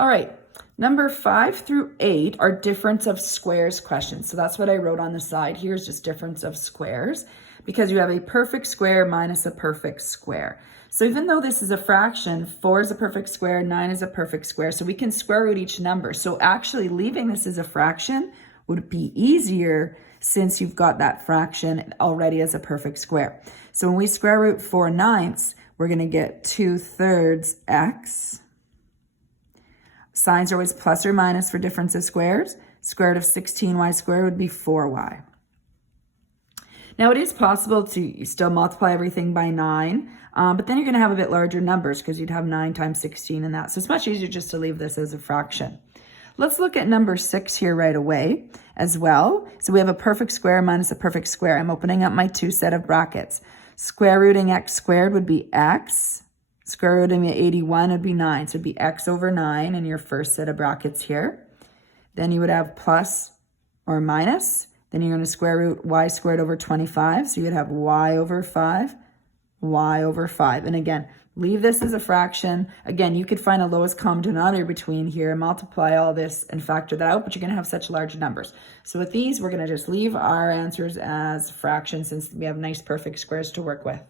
All right, number 5 through 8 are difference of squares questions. So that's what I wrote on the side here is just difference of squares, because you have a perfect square minus a perfect square. So even though this is a fraction, 4 is a perfect square, 9 is a perfect square, so we can square root each number. So actually leaving this as a fraction would be easier since you've got that fraction already as a perfect square. So when we square root 4/9, we're going to get 2/3 x. Signs are always plus or minus for difference of squares. Square root of 16y squared would be 4y. Now it is possible to still multiply everything by 9, but then you're going to have a bit larger numbers because you'd have 9 times 16 and that. So it's much easier just to leave this as a fraction. Let's look at number 6 here right away as well. So we have a perfect square minus a perfect square. I'm opening up my 2 set of brackets. Square rooting x squared would be x. Square rooting 81 would be 9. So it'd be x over 9 in your first set of brackets here. Then you would have plus or minus. Then you're going to square root y squared over 25. So you'd have y over 5, y over 5. And again, leave this as a fraction. Again, you could find a lowest common denominator between here, multiply all this and factor that out, but you're going to have such large numbers. So with these, we're going to just leave our answers as fractions since we have nice perfect squares to work with.